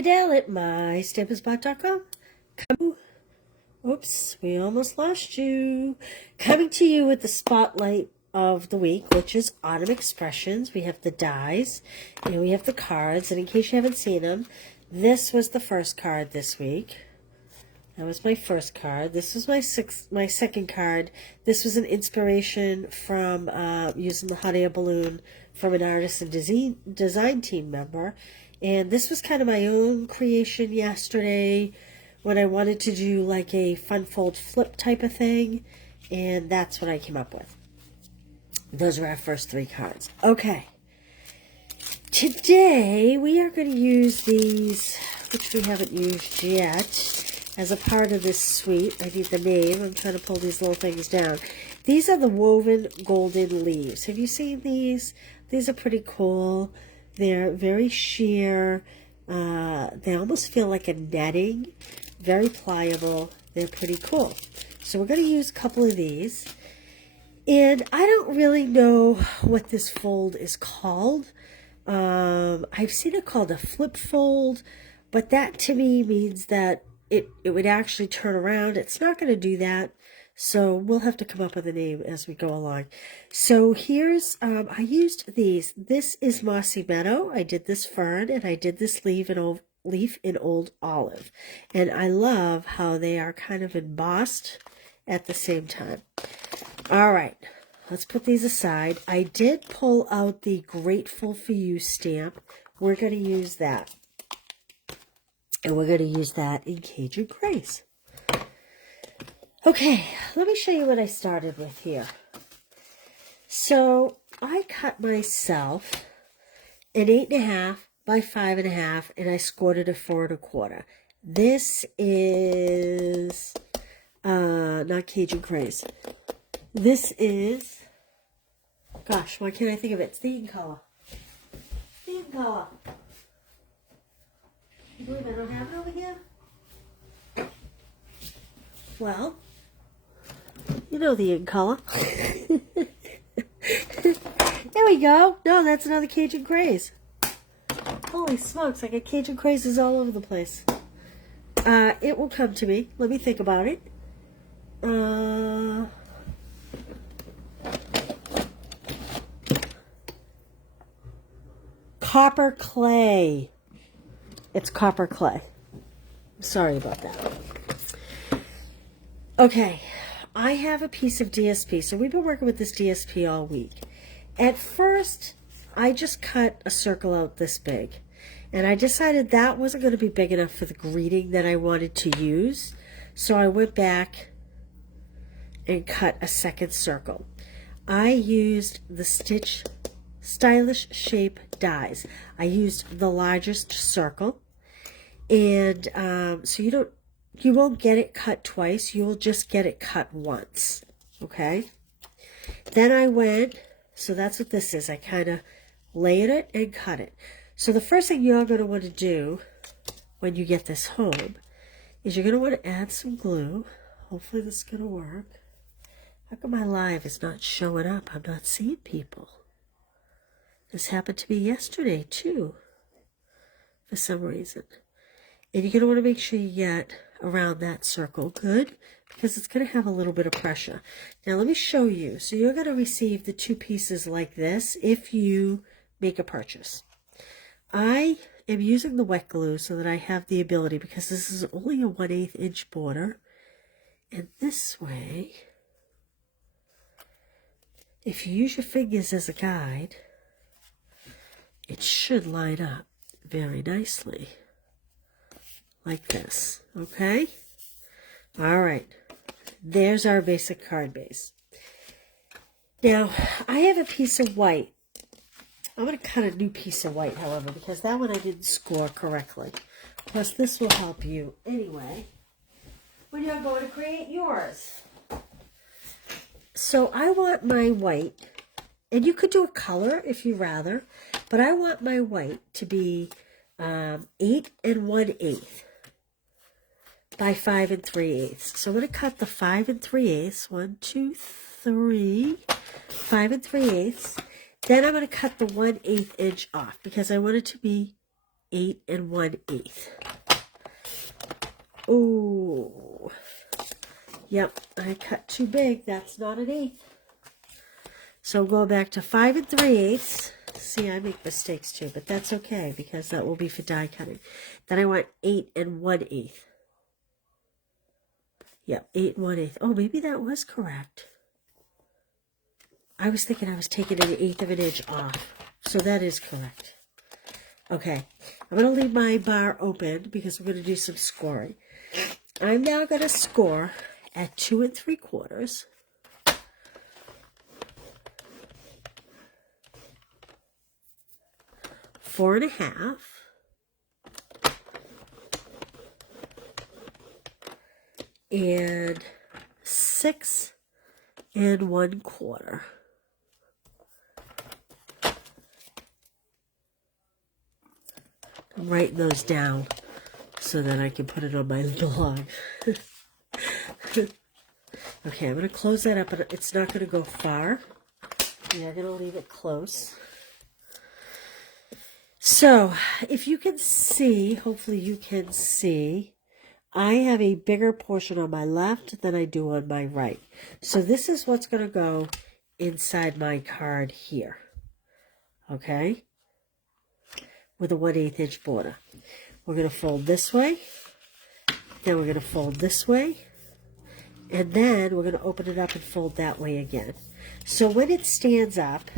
Vidal at mystampinspot.com. Oops, we almost lost you. Coming to you with the spotlight of the week, which is Autumn Expressions. We have the dies, and we have the cards. And in case you haven't seen them, this was the first card this week. That was my first card. This was my second card. This was an inspiration from using the hot air balloon from an artist and design team member. And this was kind of my own creation yesterday when I wanted to do like a fun fold flip type of thing. And that's what I came up with. Those are our first three cards. Okay. Today we are going to use these, which we haven't used yet, as a part of this suite. I need the name. I'm trying to pull these little things down. These are the woven golden leaves. Have you seen these? These are pretty cool. They're very sheer. They almost feel like a netting. Very pliable. They're pretty cool. So we're going to use a couple of these. And I don't really know what this fold is called. I've seen it called a flip fold, but that to me means that it would actually turn around. It's not going to do that. So we'll have to come up with a name as we go along. So here's, I used these. This is Mossy Meadow. I did this fern, and I did this leaf in old olive. And I love how they are kind of embossed at the same time. All right, let's put these aside. I did pull out the Grateful for You stamp. We're going to use that. And we're going to use that in Cajun Grace. Okay, let me show you what I started with here. So I cut myself an 8.5 by 5.5, and I scored it a 4 1/4. This is not Cajun Grace. This is, gosh, why can't I think of it? It's the ink color. The ink color. You believe I don't have it over here? Well, you know the ink color. There we go. No, that's another Cajun Craze. Holy smokes, I got Cajun Crazes all over the place. It will come to me. Let me think about it. Copper clay. It's copper clay. Sorry about that. Okay, I have a piece of DSP. So we've been working with this DSP all week. At first, I just cut a circle out this big. And I decided that wasn't going to be big enough for the greeting that I wanted to use. So I went back and cut a second circle. I used the Stitch Stylish Shape dies. I used the largest circle, and so you won't get it cut twice. You'll just get it cut once. Okay. Then I went. So that's what this is. I kind of layered it and cut it. So the first thing you're going to want to do when you get this home is you're going to want to add some glue. Hopefully this is going to work. How come my live is not showing up? I'm not seeing people. This happened to me yesterday, too, for some reason. And you're going to want to make sure you get around that circle good, because it's going to have a little bit of pressure. Now, let me show you. So you're going to receive the two pieces like this if you make a purchase. I am using the wet glue so that I have the ability, because this is only a 1/8 inch border. And this way, if you use your fingers as a guide, it should line up very nicely, like this, okay? All right, there's our basic card base. Now, I have a piece of white. I'm going to cut a new piece of white, however, because that one I didn't score correctly. Plus, this will help you anyway when you're going to create yours. So I want my white, and you could do a color if you rather, but I want my white to be 8 1/8 by 5 3/8. So I'm going to cut the 5 3/8. 1, 2, 3, 5 3/8. Then I'm going to cut the 1/8 inch off because I want it to be 8 1/8. Ooh. Yep, I cut too big. That's not an 1/8. So go back to 5 3/8. See, I make mistakes too, but that's okay because that will be for die cutting. Then I want 8 1/8. Yep, 8 1/8. Oh, maybe that was correct. I was thinking I was taking an 1/8 of an inch off. So that is correct. Okay, I'm going to leave my bar open because we're going to do some scoring. I'm now going to score at 2 3/4. Four and a half. And 6 1/4. I'm writing those down so that I can put it on my blog. Okay, I'm going to close that up, but it's not going to go far. Yeah, I'm going to leave it close. So, if you can see, hopefully you can see, I have a bigger portion on my left than I do on my right. So this is what's going to go inside my card here. Okay? With a 1/8 inch border. We're going to fold this way. Then we're going to fold this way. And then we're going to open it up and fold that way again. So when it stands up,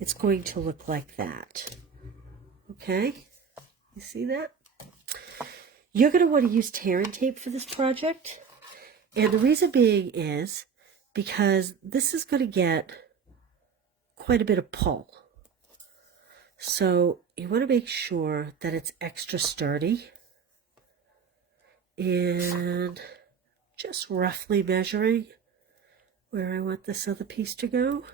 it's going to look like that. Okay? You see that? You're going to want to use tear and tape for this project. And the reason being is because this is going to get quite a bit of pull. So you want to make sure that it's extra sturdy. And just roughly measuring where I want this other piece to go.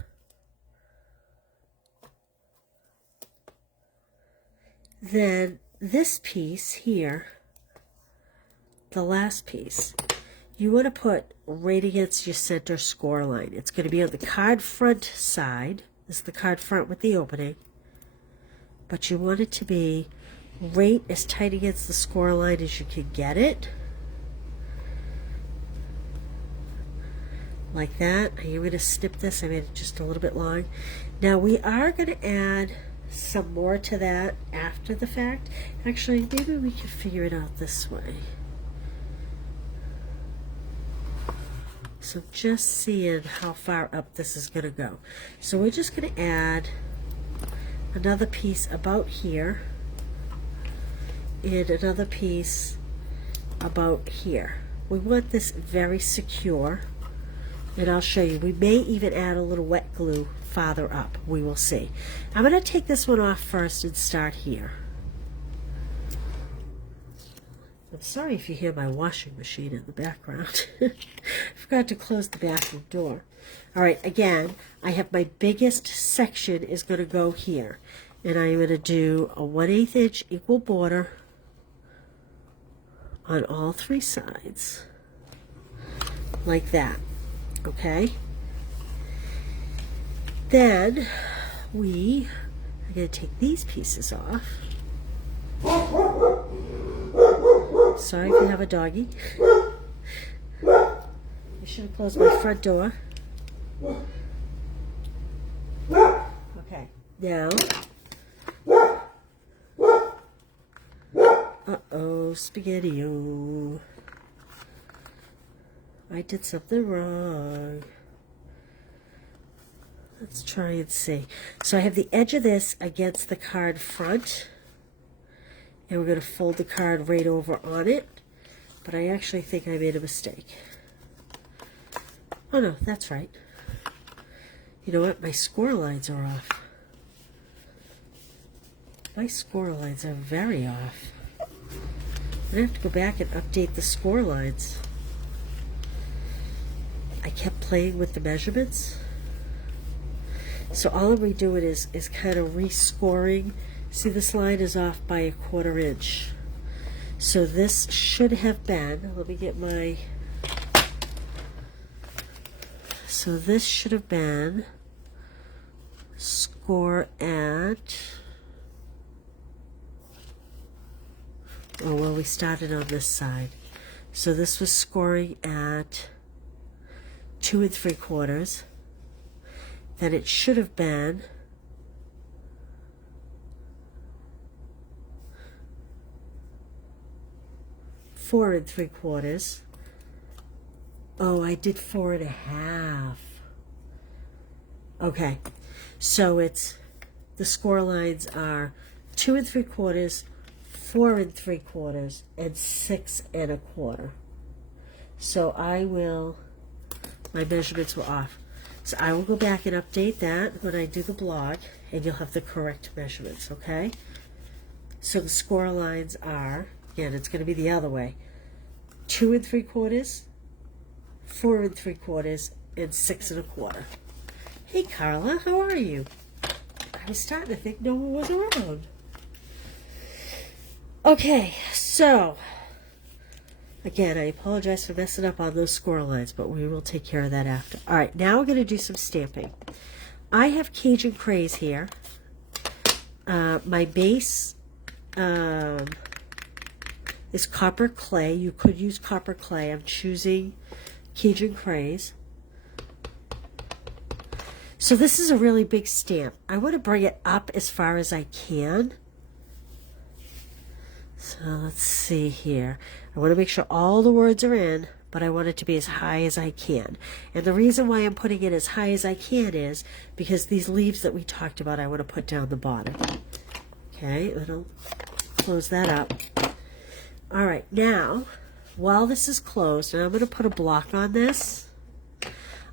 Then this piece here, the last piece, you want to put right against your center score line. It's going to be on the card front side. This is the card front with the opening. But you want it to be right as tight against the score line as you can get it. Like that. I'm going to snip this. I made it just a little bit long. Now we are going to add some more to that after the fact. Actually, maybe we can figure it out this way. So just seeing how far up this is going to go. So we're just going to add another piece about here and another piece about here. We want this very secure, and I'll show you. We may even add a little wet glue farther up. We will see. I'm going to take this one off first and start here. I'm sorry if you hear my washing machine in the background. I forgot to close the bathroom door. All right, again, I have my biggest section is going to go here. And I'm going to do a 1/8 inch equal border on all three sides. Like that. Okay? Then we are going to take these pieces off. Sorry if you have a doggy. I should have closed my front door. Okay, now. Uh-oh, spaghetti-o. I did something wrong. Let's try and see. So I have the edge of this against the card front. And we're going to fold the card right over on it. But I actually think I made a mistake. Oh no, that's right. You know what? My score lines are off. My score lines are very off. I'm going to have to go back and update the score lines. I kept playing with the measurements. So all I'm redoing is kind of rescoring. See, this line is off by 1/4 inch. So this should have been, let me get my, so this should have been score at Oh, well, we started on this side. So this was scoring at 2 3/4. Then it should have been 4 3/4. Oh, I did 4 1/2. Okay, so it's the score lines are 2 3/4, 4 3/4, and 6 1/4. So I will, my measurements were off. So I will go back and update that when I do the blog, and you'll have the correct measurements, okay? So the score lines are, again, it's going to be the other way. 2 3/4, 4 3/4, and 6 1/4. Hey, Carla, how are you? I was starting to think no one was around. Okay, so, again, I apologize for messing up on those score lines, but we will take care of that after. All right, now we're going to do some stamping. I have Cajun Craze here. My base is copper clay. You could use copper clay. I'm choosing Cajun Craze. So this is a really big stamp. I want to bring it up as far as I can. So let's see here. I want to make sure all the words are in, but I want it to be as high as I can. And the reason why I'm putting it as high as I can is because these leaves that we talked about, I want to put down the bottom. Okay, it'll close that up. All right, now, while this is closed, and I'm going to put a block on this,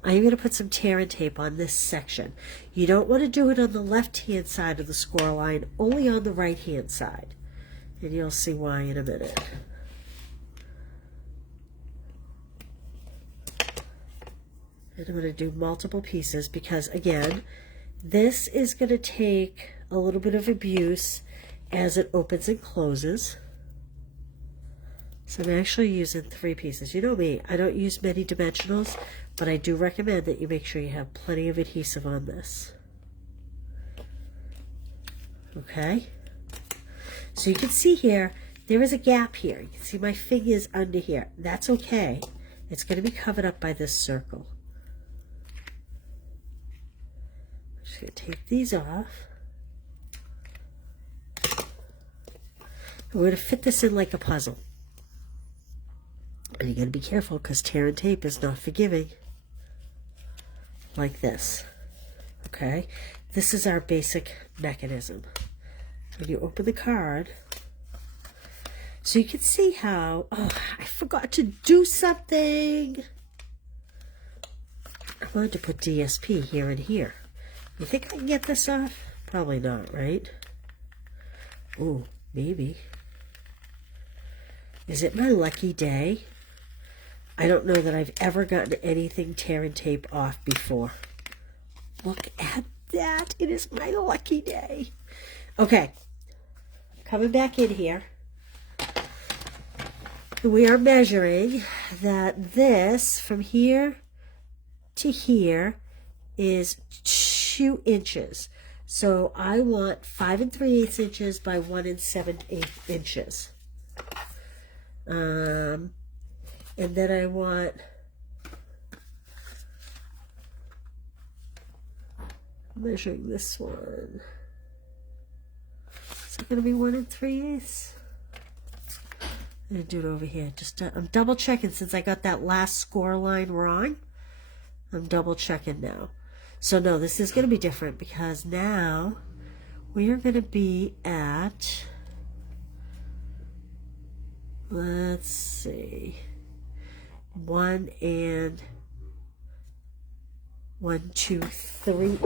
I'm going to put some tear and tape on this section. You don't want to do it on the left-hand side of the score line, only on the right-hand side. And you'll see why in a minute. And I'm going to do multiple pieces because, again, this is going to take a little bit of abuse as it opens and closes. So I'm actually using 3 pieces. You know me, I don't use many dimensionals, but I do recommend that you make sure you have plenty of adhesive on this. Okay? So you can see here, there is a gap here. You can see my fingers under here. That's okay. It's going to be covered up by this circle. I'm just going to take these off. And we're going to fit this in like a puzzle. And you got to be careful because tear and tape is not forgiving. Like this. Okay? This is our basic mechanism. When you open the card, so you can see how, oh, I forgot to do something. I wanted to put DSP here and here. You think I can get this off? Probably not, right? Oh, maybe. Is it my lucky day? I don't know that I've ever gotten anything tear and tape off before. Look at that. It is my lucky day. Okay. Coming back in here. We are measuring that this from here to here is 2 inches. So I want 5 3/8 inches by 1 7/8 inches. And then I want measuring this one. Is it going to be 1 3/8? I'm going to do it over here. Just I'm double checking since I got that last score line wrong. I'm double checking now. So no, this is going to be different because now we are going to be at, let's see, 1 and 1 2 3.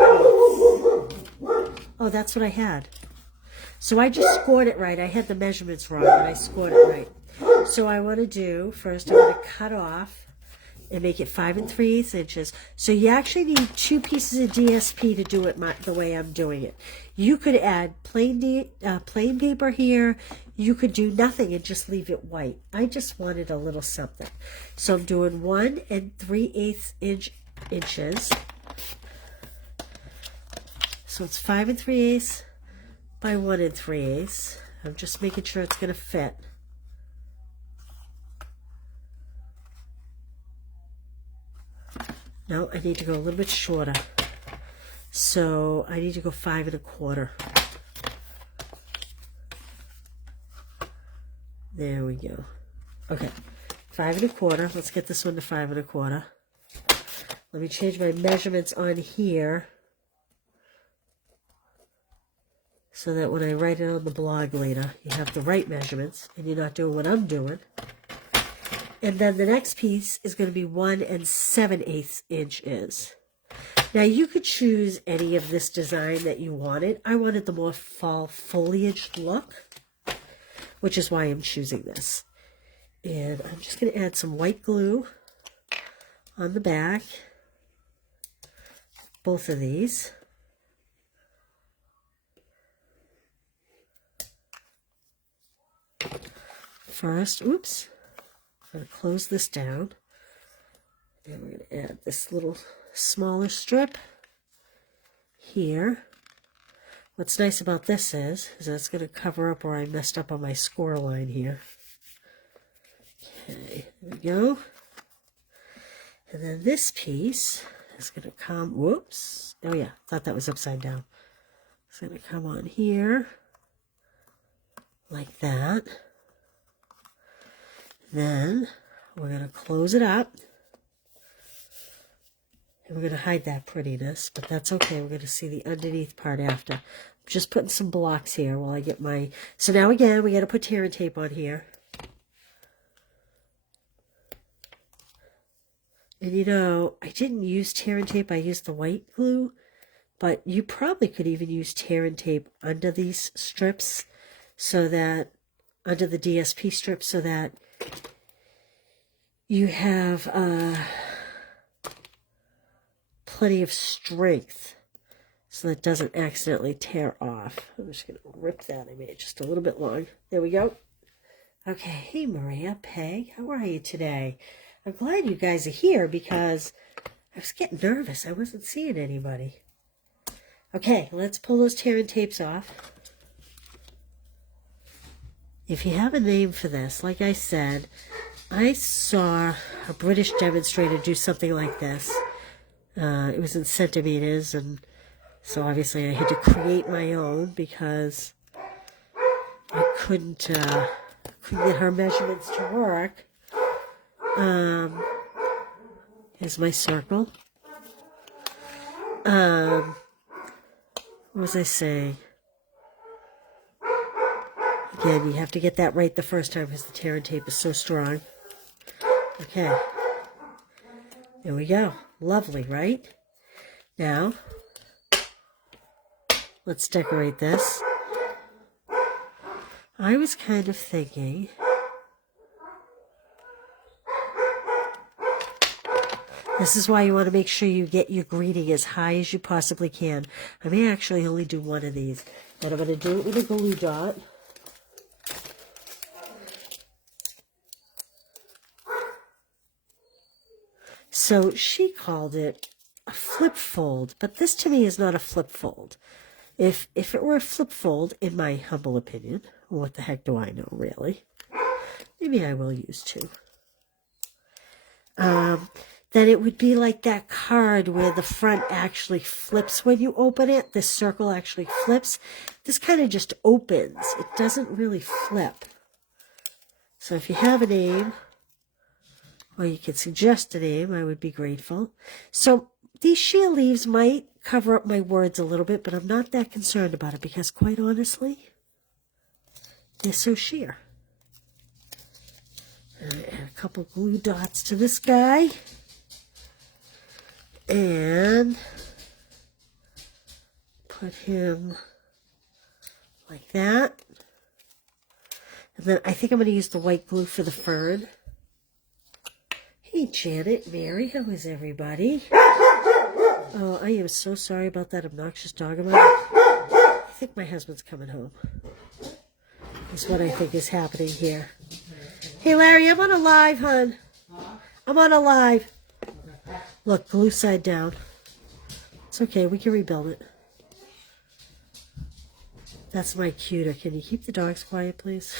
Oh, that's what I had. So I just scored it right. I had the measurements wrong, but I scored it right. So I want to do, first I'm going to cut off and make it 5 3/8 inches. So you actually need 2 pieces of DSP to do it the way I'm doing it. You could add plain paper here. You could do nothing and just leave it white. I just wanted a little something. So I'm doing 1 3/8 inches. So it's 5 3/8 by 1 3/8. I'm just making sure it's going to fit. No, I need to go a little bit shorter. So I need to go 5 1/4. There we go. Okay, 5 1/4. Let's get this one to 5 1/4. Let me change my measurements on here so that when I write it on the blog later, you have the right measurements and you're not doing what I'm doing. And then the next piece is going to be 1 7/8 inches. Now you could choose any of this design that you wanted. I wanted the more fall foliage look, which is why I'm choosing this. And I'm just going to add some white glue on the back, both of these. First, oops, I'm going to close this down. And we're going to add this little smaller strip here. What's nice about this is it's going to cover up where I messed up on my score line here. Okay, there we go. And then this piece is going to come, whoops, oh yeah, thought that was upside down. It's going to come on here, like that. Then we're going to close it up. And we're going to hide that prettiness, but that's okay. We're going to see the underneath part after. I'm just putting some blocks here while I get my... So now again, we got to put tear and tape on here. And you know, I didn't use tear and tape. I used the white glue, but you probably could even use tear and tape under these strips so that, under the DSP strips, so that you have plenty of strength so that it doesn't accidentally tear off. I'm just going to rip that. I made it just a little bit long. There we go. Okay, hey Maria, Peg, how are you today? I'm glad you guys are here because I was getting nervous. I wasn't seeing anybody. Okay, let's pull those tear and tapes off. If you have a name for this, like I said, I saw a British demonstrator do something like this. It was in centimeters, and so obviously I had to create my own because I couldn't get her measurements to work. Here's my circle. What was I saying? Again, you have to get that right the first time because the tear and tape is so strong. Okay. There we go. Lovely, right? Now, let's decorate this. I was kind of thinking... This is why you want to make sure you get your greeting as high as you possibly can. I may actually only do one of these, but I'm going to do it with a glue dot. So she called it a flip fold, but this to me is not a flip fold. If it were a flip fold, in my humble opinion, what the heck do I know, really? Maybe I will use two. Then it would be like that card where the front actually flips when you open it. This circle actually flips. This kind of just opens. It doesn't really flip. So if you have a name, or you could suggest a name, I would be grateful. So these sheer leaves might cover up my words a little bit, but I'm not that concerned about it because quite honestly, they're so sheer. And I add a couple glue dots to this guy. And put him like that. And then I think I'm going to use the white glue for the fern. Hey, Janet, Mary, how is everybody? Oh, I am so sorry about that obnoxious dog of mine. I think my husband's coming home. That's what I think is happening here. Hey, Larry, I'm on a live, hon. I'm on a live. Look, glue side down. It's okay, we can rebuild it. That's my cuter. Can you keep the dogs quiet, please?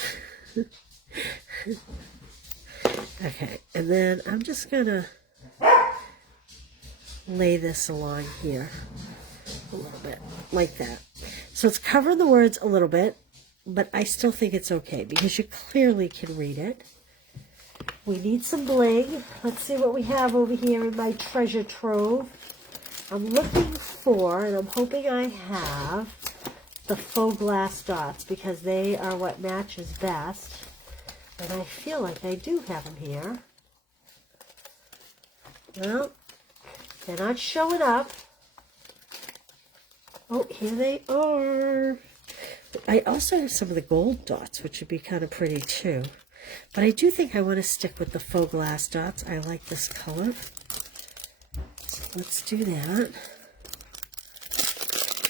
Okay, and then I'm just gonna lay this along here a little bit, like that. So it's covering the words a little bit, but I still think it's okay because you clearly can read it. We need some bling. Let's see what we have over here in my treasure trove. I'm looking for, and I'm hoping I have, the faux glass dots because they are what matches best. And I feel like I do have them here. Well, they're not showing up. Oh, here they are. I also have some of the gold dots, which would be kind of pretty too. But I do think I want to stick with the faux glass dots. I like this color. Let's do that.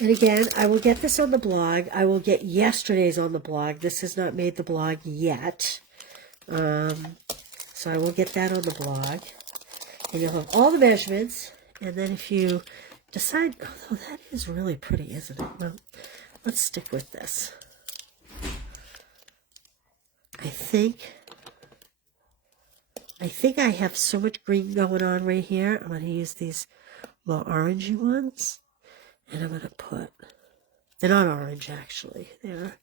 And again, I will get this on the blog. I will get yesterday's on the blog. This has not made the blog yet. So I will get that on the blog. And you'll have all the measurements. And then if you decide, oh, that is really pretty, isn't it? Well, let's stick with this. I think I have so much green going on right here. I'm going to use these more orangey ones. And I'm going to put, they're not orange actually. They're,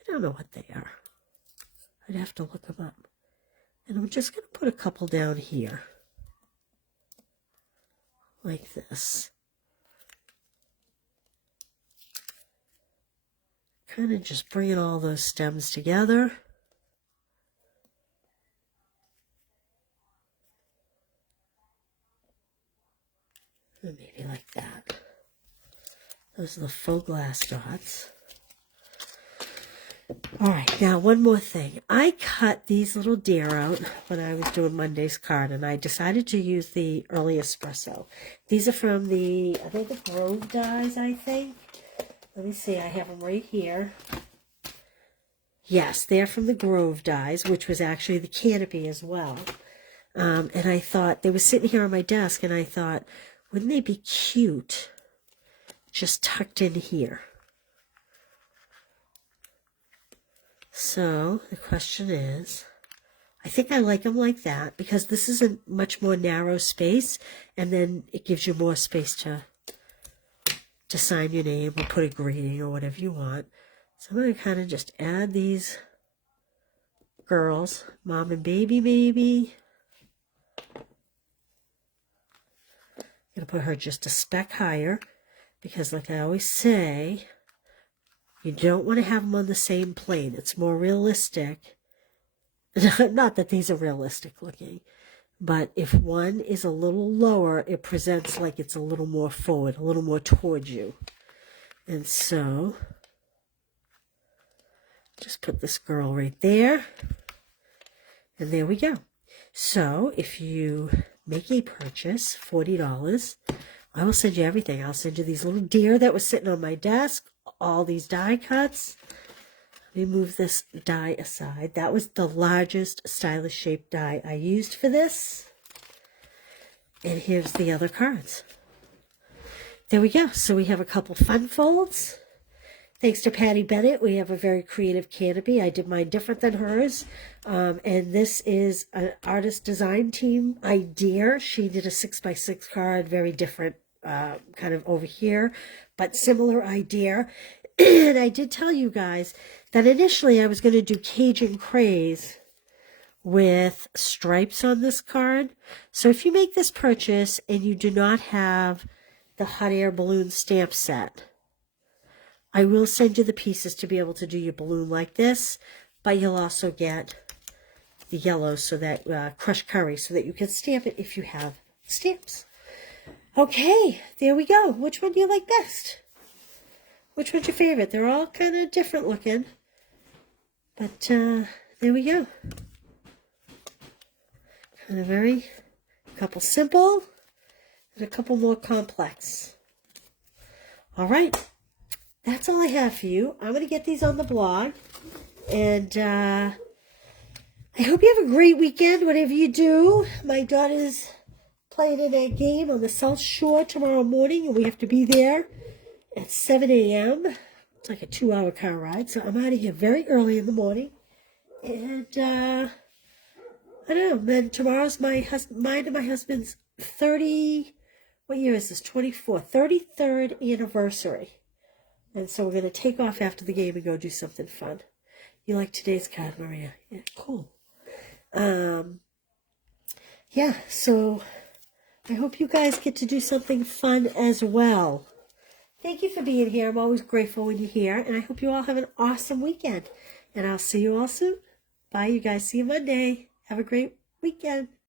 I don't know what they are. I'd have to look them up. And I'm just going to put a couple down here. Like this. Kind of just bringing all those stems together. And maybe like that. Those are the faux glass dots. All right, now one more thing. I cut these little deer out when I was doing Monday's card, and I decided to use the early espresso. These are from the, I think the Grove dies, I think. Let me see, I have them right here. Yes, they're from the Grove dies, which was actually the canopy as well. And I thought, they were sitting here on my desk, and I thought, wouldn't they be cute just tucked in here? So the question is, I think I like them like that because this is a much more narrow space, and then it gives you more space to sign your name or put a greeting or whatever you want. So I'm going to kind of just add these girls, mom and baby maybe. I'm going to put her just a speck higher because, like I always say, you don't want to have them on the same plane. It's more realistic. Not that these are realistic looking, but if one is a little lower, it presents like it's a little more forward, a little more towards you. And so, just put this girl right there. And there we go. So, if you make a purchase, $40, I will send you everything. I'll send you these little deer that was sitting on my desk, all these die cuts. Let me move this die aside. That was the largest stylish shaped die I used for this. And here's the other cards. There we go. So we have a couple fun folds. Thanks to Patty Bennett, we have a very creative canopy. I did mine different than hers. And this is an artist design team idea. She did a 6x6 card, very different kind of over here, but similar idea. And I did tell you guys that initially I was going to do Cajun Craze with stripes on this card. So if you make this purchase and you do not have the hot air balloon stamp set, I will send you the pieces to be able to do your balloon like this, but you'll also get the yellow, so that crushed curry, so that you can stamp it if you have stamps. Okay, there we go. Which one do you like best? Which one's your favorite? They're all kind of different looking. But there we go. Kind of a couple simple and a couple more complex. All right. That's all I have for you. I'm going to get these on the blog. And I hope you have a great weekend, whatever you do. My daughter's playing in a game on the South Shore tomorrow morning, and we have to be there at 7 a.m. It's like a 2-hour car ride, so I'm out of here very early in the morning. And I don't know, then tomorrow's mine and my husband's 31st what year is this? 24, 33rd anniversary. And so we're going to take off after the game and go do something fun. You like today's card, Maria? Yeah, cool. Yeah, so I hope you guys get to do something fun as well. Thank you for being here. I'm always grateful when you're here. And I hope you all have an awesome weekend. And I'll see you all soon. Bye, you guys. See you Monday. Have a great weekend.